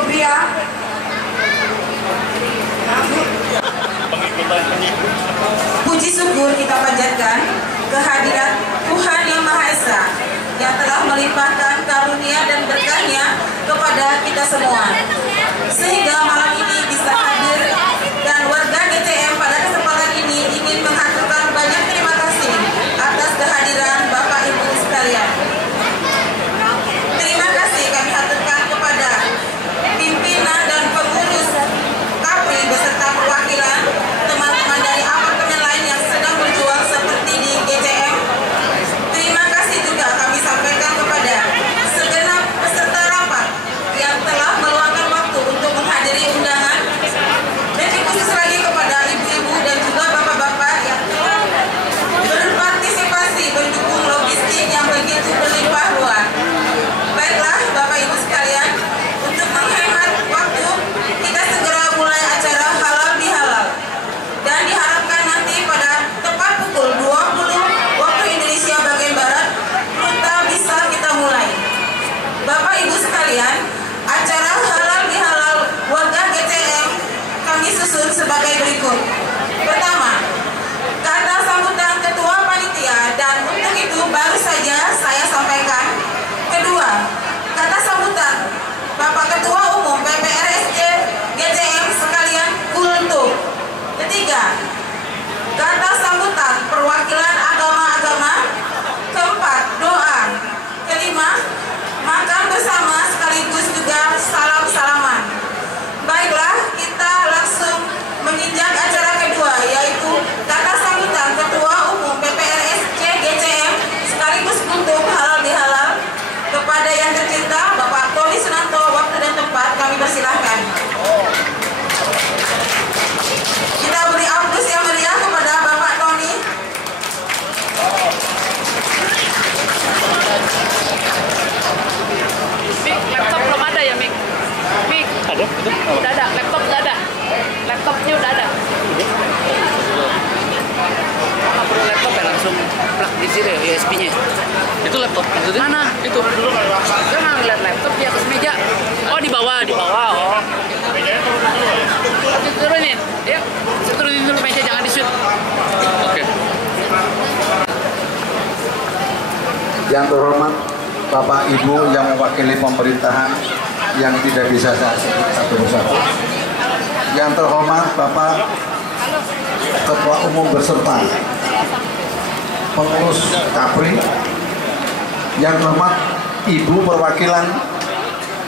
Sobria. Puji syukur kita panjatkan kehadiran Tuhan Yang Maha Esa yang telah melimpahkan karunia dan berkah-Nya kepada kita semua, sehingga malam ini bisa hadir, dan warga GCM pada kesempatan ini ingin menghaturkan banyak terima kasih atas kehadiran Bapak Ibu sekalian. Terima kasih kami haturkan kepada pimpinan dan pengurus KAPRI beserta perwakilan teman-teman dari apartemen lain yang sedang berjuang seperti di GCM. Terima kasih juga kami sampaikan kepada segenap peserta rapat yang telah meluangkan waktu untuk menghadiri undangan, dan khusus lagi kepada ibu-ibu dan juga bapak-bapak yang telah berpartisipasi mendukung logistik yang begitu berlimpah ruah. Baiklah Bapak Ibu sekalian, untuk menghemat waktu, kita segera mulai acara halal bihalal, dan diharapkan nanti pada tepat pukul 20 waktu Indonesia bagian Barat, Ruta bisa kita mulai. Bapak Ibu sekalian, acara halal bihalal warga GCM kami susun sebagai berikut. Pertama, kata sambutan Ketua Panitia, dan untuk itu baru saja saya sampaikan. Kedua, kata sambutan Bapak Ketua Umum PPRSC GCM sekalian kultum. Ketiga, kata sambutan perwakilan agama-agama. Keempat, doa. Kelima, makan bersama sekaligus juga salam-salaman. Baiklah, kita langsung menginjak acara kedua, yaitu kata sambutan Ketua Umum PPRSC GCM sekaligus kultum halal bihalal. Kepada yang tercinta Bapak Tony Sunanto, waktu dan tempat kami persilahkan. Kita beri aplaus yang meriah kepada Bapak Tony. Mik, laptop belum ada ya, Mik? Mik, Ada? udah ada, laptop udah ada. Laptopnya udah ada. Apa perlu laptop ya, langsung plug di sini USB-nya. Itu laptop maksudnya? Mana? Itu. Jangan lihat laptop di atas meja. Oh, di bawah, di bawah. Oh. Turunin. Ya, turunin dulu meja, jangan di-shoot. Oke. Yang terhormat Bapak Ibu yang mewakili pemerintahan yang tidak bisa saya sebut satu persatu. Yang terhormat Bapak Ketua Umum beserta pengurus KAPRI. Yang terhormat Ibu perwakilan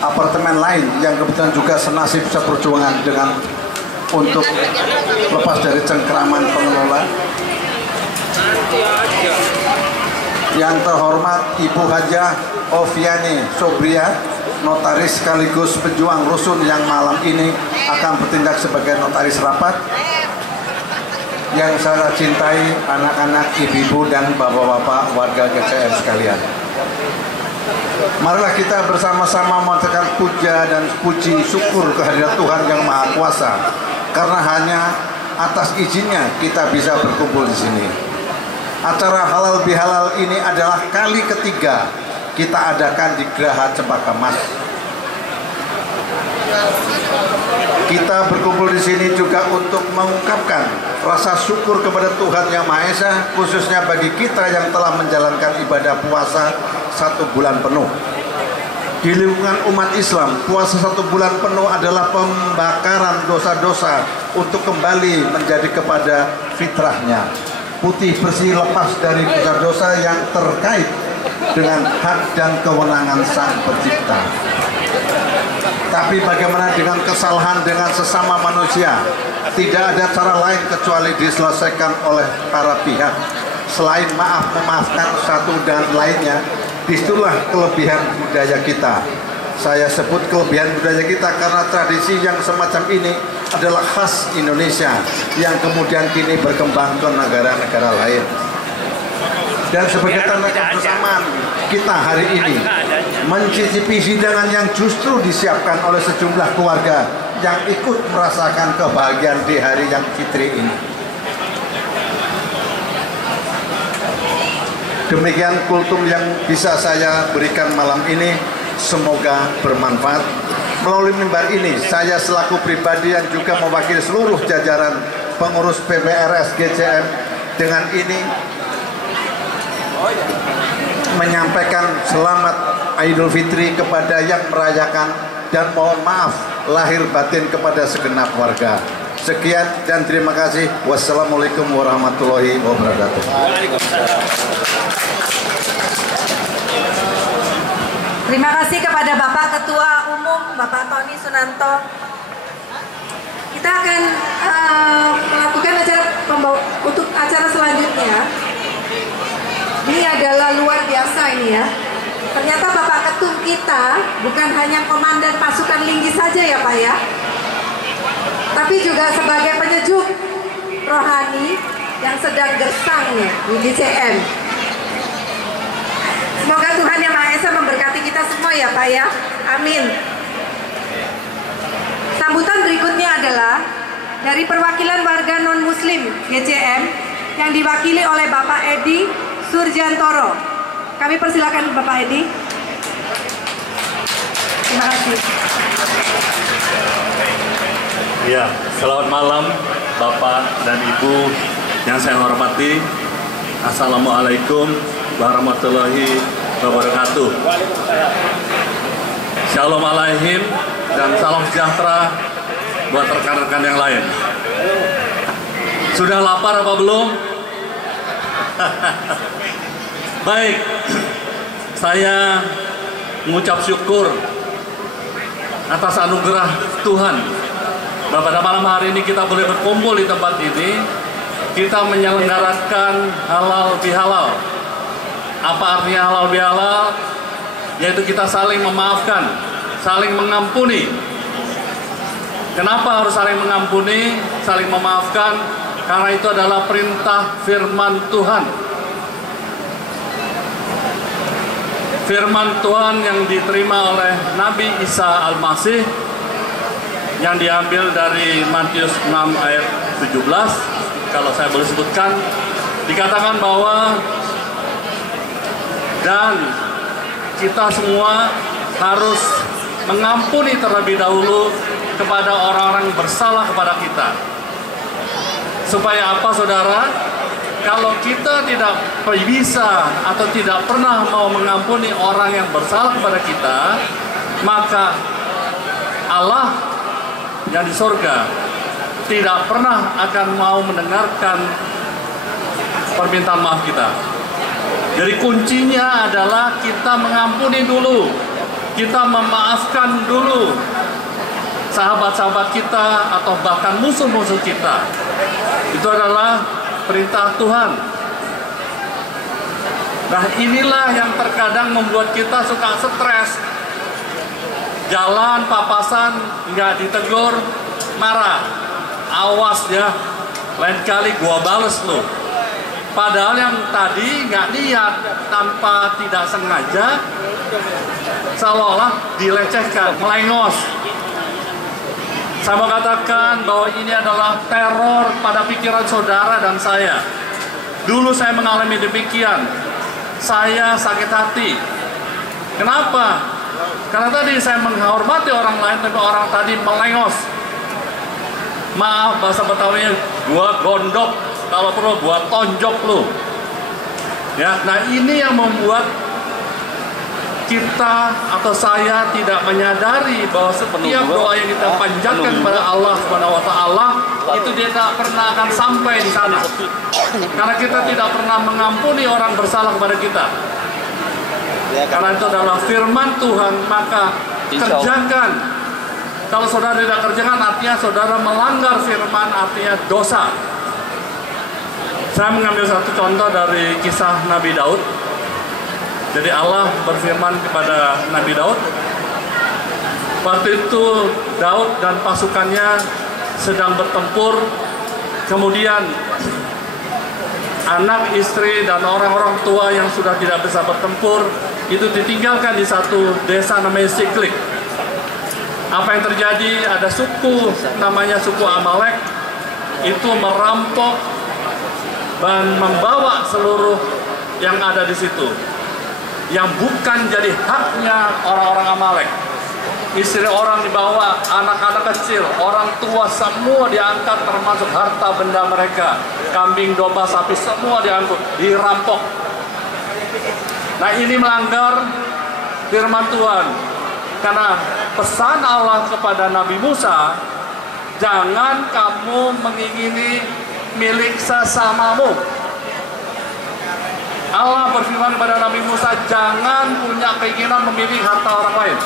apartemen lain yang kebetulan juga senasib seperjuangan dengan untuk lepas dari cengkeraman pengelola. Yang terhormat Ibu Hajah Oviani Sobria, notaris sekaligus pejuang rusun yang malam ini akan bertindak sebagai notaris rapat. Yang saya cintai anak-anak, ibu-ibu dan bapak-bapak warga GCM sekalian. Marilah kita bersama-sama mengucapkan puja dan puji syukur kehadirat Tuhan Yang Maha Kuasa, karena hanya atas izinnya kita bisa berkumpul di sini. Acara halal bihalal ini adalah kali ketiga kita adakan di Geraha Cempaka Mas. Kita berkumpul di sini juga untuk mengungkapkan rasa syukur kepada Tuhan Yang Maha Esa, khususnya bagi kita yang telah menjalankan ibadah puasa 1 bulan penuh. Di lingkungan umat Islam, puasa 1 bulan penuh adalah pembakaran dosa-dosa untuk kembali menjadi kepada fitrahnya, putih bersih, lepas dari dosa-dosa yang terkait dengan hak dan kewenangan Sang Pencipta. Tapi bagaimana dengan kesalahan dengan sesama manusia? Tidak ada cara lain kecuali diselesaikan oleh para pihak. Selain maaf memaafkan satu dan lainnya, disitulah kelebihan budaya kita. Saya sebut kelebihan budaya kita karena tradisi yang semacam ini adalah khas Indonesia yang kemudian kini berkembang ke negara-negara lain. Dan sebagai tanda kebersamaan kita hari ini mencicipi hidangan yang justru disiapkan oleh sejumlah keluarga yang ikut merasakan kebahagiaan di hari yang fitri ini. Demikian kultum yang bisa saya berikan malam ini, semoga bermanfaat. melalui mimbar ini, saya selaku pribadi yang juga mewakili seluruh jajaran pengurus PPRS GCM dengan ini menyampaikan selamat Idul Fitri kepada yang merayakan dan mohon maaf lahir batin kepada segenap warga. Sekian dan terima kasih. Wassalamualaikum warahmatullahi wabarakatuh. Terima kasih kepada Bapak Ketua Umum, Bapak Tony Sunanto. Kita akan melakukan acara untuk acara selanjutnya. Ini adalah luar biasa ini ya. Ternyata Bapak Ketum kita bukan hanya komandan pasukan Linggi saja ya Pak ya, tapi juga sebagai penyejuk rohani yang sedang gersang ya di GCM. Semoga Tuhan Yang Maha Esa memberkati kita semua ya Pak ya. Amin. Sambutan berikutnya adalah dari perwakilan warga non-muslim GCM yang diwakili oleh Bapak Edi Surjantoro. Kami persilakan Bapak Edi. Terima kasih. Ya, selamat malam Bapak dan Ibu yang saya hormati. Assalamualaikum warahmatullahi wabarakatuh. Shalom alaihim dan salam sejahtera buat rekan-rekan yang lain. Sudah lapar apa belum? Baik, saya mengucap syukur atas anugerah Tuhan. Pada malam hari ini kita boleh berkumpul di tempat ini. Kita menyelenggarakan halal bihalal. Apa artinya halal bihalal? Yaitu kita saling memaafkan, saling mengampuni. Kenapa harus saling mengampuni, saling memaafkan? Karena itu adalah perintah firman Tuhan. Firman Tuhan yang diterima oleh Nabi Isa Al-Masih yang diambil dari Matius 6 ayat 17, kalau saya boleh sebutkan, dikatakan bahwa dan kita semua harus mengampuni terlebih dahulu kepada orang-orang bersalah kepada kita. Supaya apa saudara? Kalau kita tidak bisa atau tidak pernah mau mengampuni orang yang bersalah kepada kita, maka Allah yang di surga tidak pernah akan mau mendengarkan permintaan maaf kita. Jadi kuncinya adalah kita mengampuni dulu, kita memaafkan dulu sahabat-sahabat kita atau bahkan musuh-musuh kita. Itu adalah perintah Tuhan. Nah, inilah yang terkadang membuat kita suka stres. Jalan papasan nggak ditegur, marah. Awas ya, lain kali gua bales lu. Padahal yang tadi nggak niat, tanpa tidak sengaja, seolah-olah dilecehkan, melengos. Saya mau katakan bahwa ini adalah teror pada pikiran saudara dan saya. Dulu saya mengalami demikian. Saya sakit hati. Kenapa? Karena tadi saya menghormati orang lain, tapi orang tadi melengos. Maaf, bahasa Betawinya, gua gondok, kalau perlu gua tonjok lu. Ya, nah ini yang membuat kita atau saya tidak menyadari bahwa setiap doa yang kita panjatkan kepada Allah Subhanahu wa taala itu tidak pernah akan sampai di sana. Karena kita tidak pernah mengampuni orang bersalah kepada kita. Karena itu adalah firman Tuhan, maka kerjakan. Kalau saudara tidak kerjakan, artinya saudara melanggar firman, artinya dosa. Saya mengambil satu contoh dari kisah Nabi Daud. Jadi Allah berfirman kepada Nabi Daud, waktu itu Daud dan pasukannya sedang bertempur, kemudian anak, istri, dan orang-orang tua yang sudah tidak bisa bertempur itu ditinggalkan di satu desa namanya Siklik. Apa yang terjadi? Ada suku namanya suku Amalek itu merampok dan membawa seluruh yang ada di situ, yang bukan jadi haknya orang-orang Amalek. istri orang dibawa, anak-anak kecil, orang tua semua diangkat, termasuk harta benda mereka, kambing, domba, sapi, semua diangkut, dirampok. Nah, ini melanggar firman Tuhan, karena pesan Allah kepada Nabi Musa, jangan kamu mengingini milik sesamamu. Allah berfirman kepada Nabi Musa, jangan punya keinginan memiliki harta orang lain.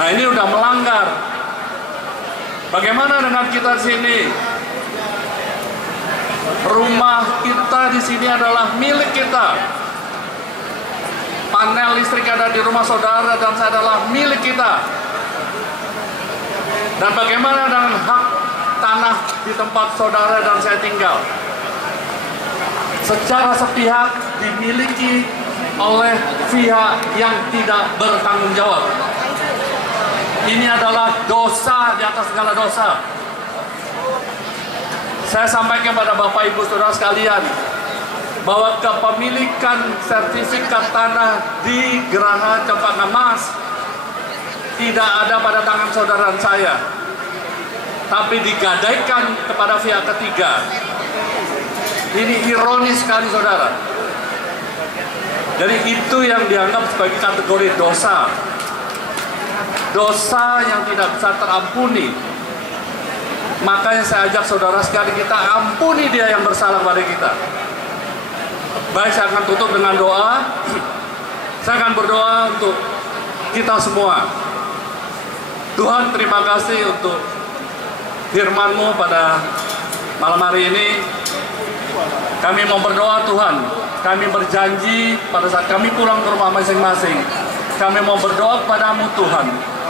Nah, ini udah melanggar. Bagaimana dengan kita di sini? Rumah kita di sini adalah milik kita. Panel listrik ada di rumah saudara dan saya adalah milik kita. Dan bagaimana dengan hak tanah di tempat saudara dan saya tinggal? Secara sepihak dimiliki oleh pihak yang tidak bertanggung jawab. Ini adalah dosa di atas segala dosa. Saya sampaikan kepada Bapak Ibu Saudara sekalian bahwa kepemilikan sertifikat tanah di Geraha Cempaka Mas tidak ada pada tangan saudara dan saya, tapi digadaikan kepada pihak ketiga. Ini ironis sekali, saudara. Jadi itu yang dianggap sebagai kategori dosa. Dosa yang tidak bisa terampuni. Makanya saya ajak saudara sekali, kita ampuni dia yang bersalah pada kita. Baik, saya akan tutup dengan doa. Saya akan berdoa untuk kita semua. Tuhan, terima kasih untuk firman-Mu pada malam hari ini. Kami mau berdoa, Tuhan. Kami berjanji pada saat kami pulang ke rumah masing-masing, kami mau berdoa kepadamu, Tuhan.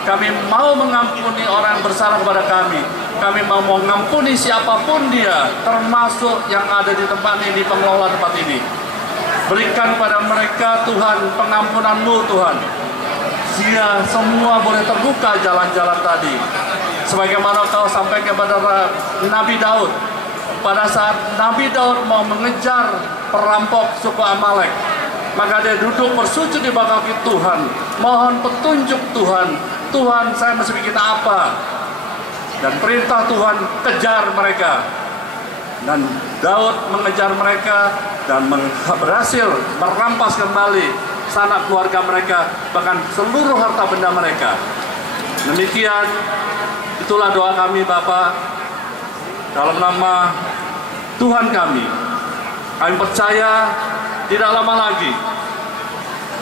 Kami mau mengampuni orang yang bersalah kepada kami. Kami mau mengampuni siapapun dia, termasuk yang ada di tempat ini, pengelola tempat ini. Berikan kepada mereka, Tuhan, pengampunan-Mu, Tuhan. Dia semua boleh terbuka jalan-jalan tadi. Sebagaimana Kau sampaikan kepada Nabi Daud. Pada saat Nabi Daud mau mengejar perampok suku Amalek, maka dia duduk bersujud di bawah kaki Tuhan, mohon petunjuk Tuhan. Tuhan, saya mesti bikin apa? Dan perintah Tuhan, kejar mereka. Dan Daud mengejar mereka dan berhasil merampas kembali sanak keluarga mereka, bahkan seluruh harta benda mereka. Demikian, itulah doa kami, Bapak. Dalam nama Tuhan kami percaya tidak lama lagi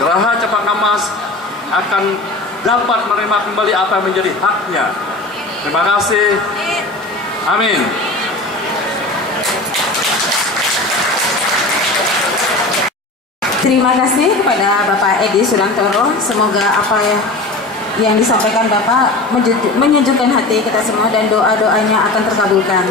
Geraha Cempaka Mas akan dapat menerima kembali apa yang menjadi haknya. Terima kasih. Amin. Terima kasih kepada Bapak Edi Surantoro. Semoga apa yang disampaikan Bapak menyejukkan hati kita semua dan doa-doanya akan terkabulkan.